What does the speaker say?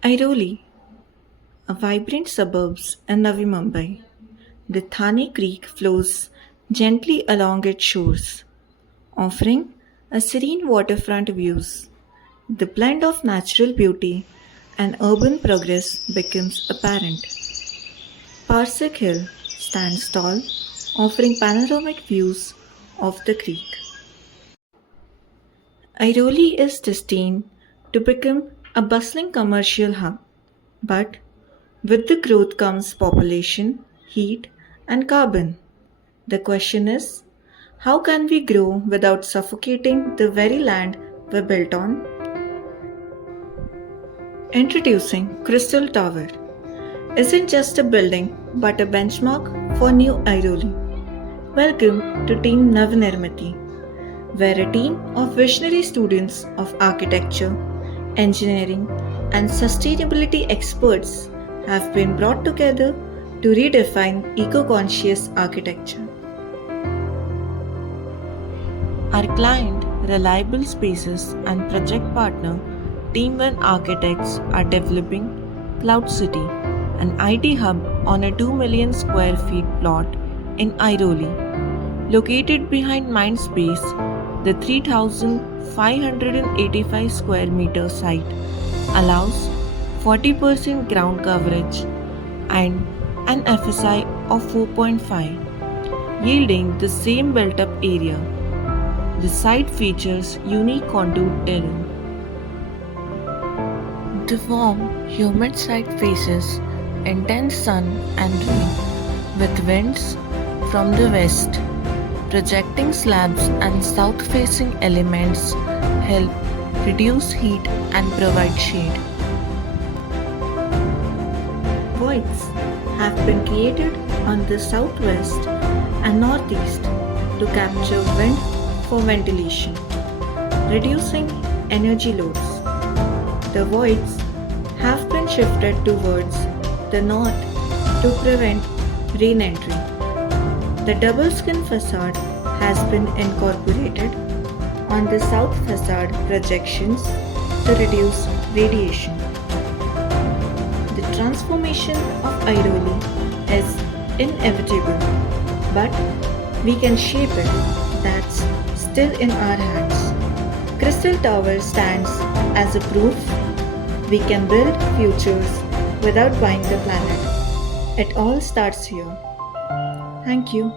Airoli, a vibrant suburbs in Navi Mumbai. The Thane Creek flows gently along its shores, offering a serene waterfront views. The blend of natural beauty and urban progress becomes apparent. Parsec Hill stands tall, offering panoramic views of the creek. Airoli is destined to become a bustling commercial hub, but with the growth comes population, heat, and carbon. The question is, how can we grow without suffocating the very land we built on? Introducing Crystal Tower isn't just a building but a benchmark for New Airoli. Welcome to Team Navnirmiti, where a team of visionary students of architecture, engineering, and sustainability experts have been brought together to redefine eco conscious architecture. Our client, Reliable Spaces, and project partner, Team 1 Architects, are developing Cloud City, an IT hub on a 2 million square feet plot in Airoli. Located behind Mindspace, the 3,585 square meter site allows 40% ground coverage and an FSI of 4.5, yielding the same built up area. The site features unique contour terrain. The warm, humid site faces intense sun and rain, with winds from the west. Projecting slabs and south facing elements help reduce heat and provide shade. Voids have been created on the southwest and northeast to capture wind for ventilation, reducing energy loads. The voids have been shifted towards the north to prevent rain entry. The double skin facade has been incorporated on the south facade projections to reduce radiation. The transformation of Airoli is inevitable, but we can shape it. That's still in our hands. Crystal Tower stands as a proof we can build futures without buying the planet. It all starts here. Thank you.